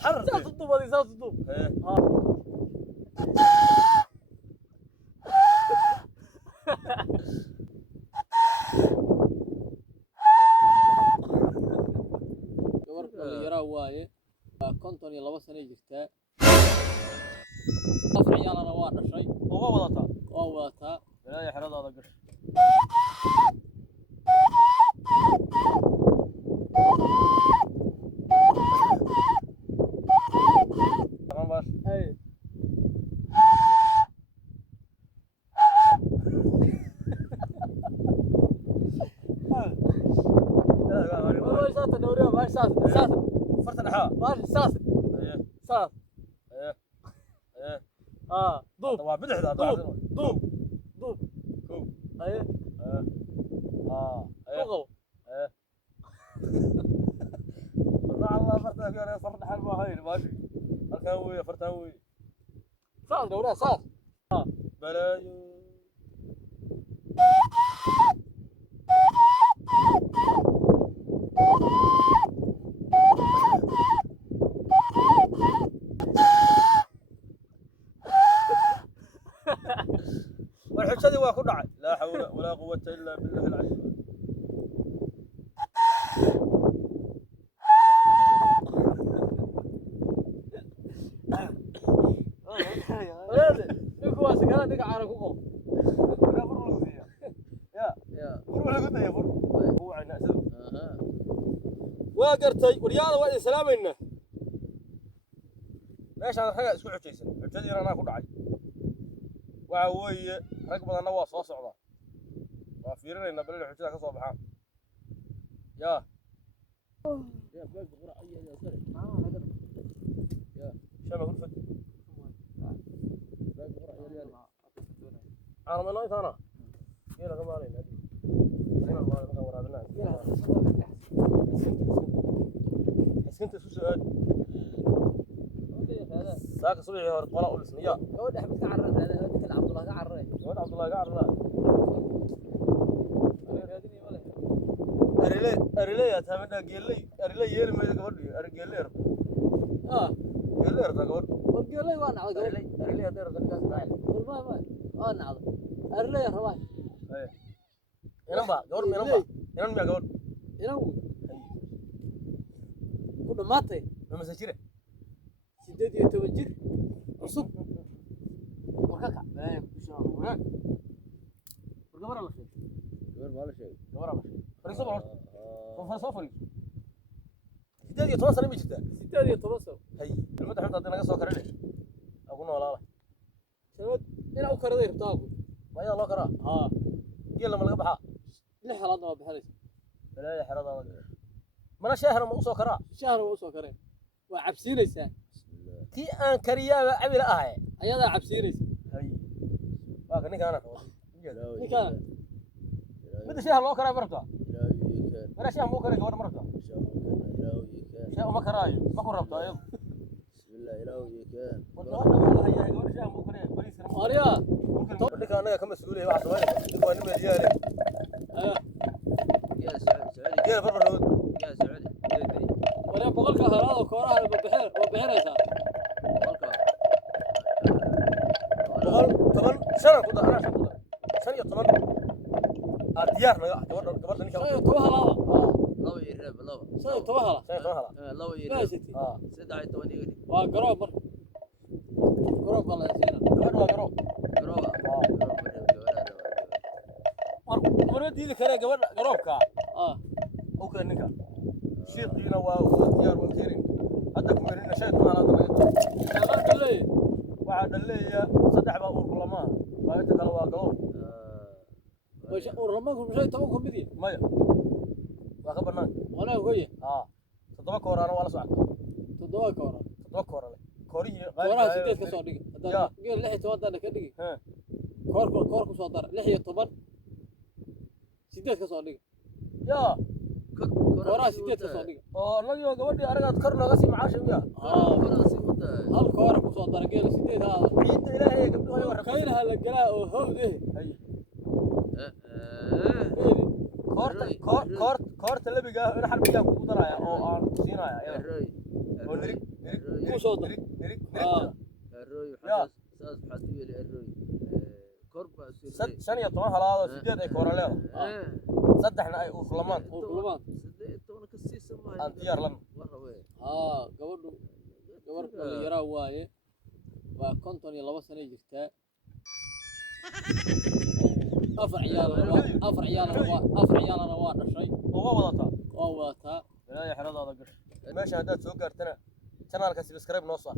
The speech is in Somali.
حر ساس الطوب هذه ساس الطوب اللي يراه وايه كنتون يلا بس انا جبتها افر عيال انا واحد شيء ووضعتها لا يا حراد هذا قش تمام باش اي والله ساس النوريه ما ساس ساس فرت الحاء ما ساس ايه ساس ايه ايه ضوب طبعا بدح ذا ضوب كوب اي ايه ايه فوقه ايه فرنا الله فرتها في فرت حال ما هاي ماشي الكاوي فرتاوي ساس نوريه ساس بلايو والحجة دي واكو دعي لا حول ولا قوة إلا بالله العلي نيكو واسك انا نيكا عارف كوكو لا فرو يا فرو ولا قلت يا فرو هو عنا سد وقرتي ورياض وادي سلامينا ليش انا حاجه اسكو حجيسن حجدي انا ku dhacay waxa weeye rag badanna waa soo socda waa fiirinayna bal xujada ka soo baxaan ya شباب الفد انا ما نايت انا يلا كم علينا انا ما انا ورابنا اسكنت سو سؤال ساق صبحي هور طلع الاسميه هو ده حبك عرض هذا هذيك عبد الله قعر ولد عبد الله قاعد لا اريلي تابنا قيلي اريلي يير ما غبدي اريلي قيلي رقود ورجلي وانا عاد اريلي هذا رقود قاعد والله ما انا عاد ارلي يا رواي ايه ينبا غور ينبا ينبا غور ينو كل ماتي ما مسجله سيدي يتوجر عصب وكاكا ايه شلون وراك ورقبر الله خير غير ولا شيء قبر الله فريسو بور فريسو فريسو سيدي يتواصل مي جدا سيدي يتوصل هي المدح انت naga soo karin اقول walaala سبب ina u karaday rabtaagu ما يلا كرا يلا ما laga baxa lix halaad ma bixinaysa balaa xirada mana shahar ma u soo karaa shahar u soo kareen waa cabsiinaysaa kii aan kariyaa cabila ahay ayada cabsiinaysa hay waa kan ninkaan ninkaan mid shahar loo karaa barta mana shahar muu karay gabadh marta shahar ma karaayo ma ku rabtaa ayadu bismillah ilaahu yeekan والله هي gabadh shahar muu karay bariis ariya ninka anaga ka mas'uulay waxa sameeyay waa nin meelyaale يا سعودي يا بربر يا سعودي wala boqolka halaad oo kooraha ma bixinaysaa طبعا سنه كده انا كده سنه طبعا الديار gabadha ninka shay toba halaad لو يرب لو shay toba halaad shay toban hala لو يرب maasiti سدعي توني waa garoob mar garoob kala siina gabadha waa garo قروبا war diidi kare gabadha garoobka oo kale ninka shiiqiina waa diyaar waan keenin hadda ku meerina shay toban hala ama dalay waxa dhaleeya saddex baa uur kulama waa inta kale waa galo waxa uramaku shay toban ku midi maya waa ka banaan wala goye toddoba koorana waa la socota toddoba koora toddoba koorale koorihi kooraha sideed ka soo dhigi hadda geel 16 ka dhigi koor ku soo dar 16 sideed ka soo dhigi ya kooraha sideed ka soo dhigi oo anagoo gabadhii aragaad kor nooga sii macaasha miya hal koora ku soo dar geel sideed ha ciidda ilaahay gabdhuhu ay kaynaha la galaa oo hawde koorta labiga in xarbiga ku daraya oo aan siinaya oo lirig صوت نريك الروي يا. ساس حدوي الروي كربة ثانية طبعا هلا سديد أي كورة له صدقنا أي وخلمان وكلمان سديد تونا كسي سما أنت يا رلم وروي gabadhu la yaraa waaye waa 52 sano jirtaa afar ciyaalana waa dhashay وما وضعتها waa wadataa لا يا حرام هذا قش ماشي هذا سوق كرتنا channel ka subscribe noo saar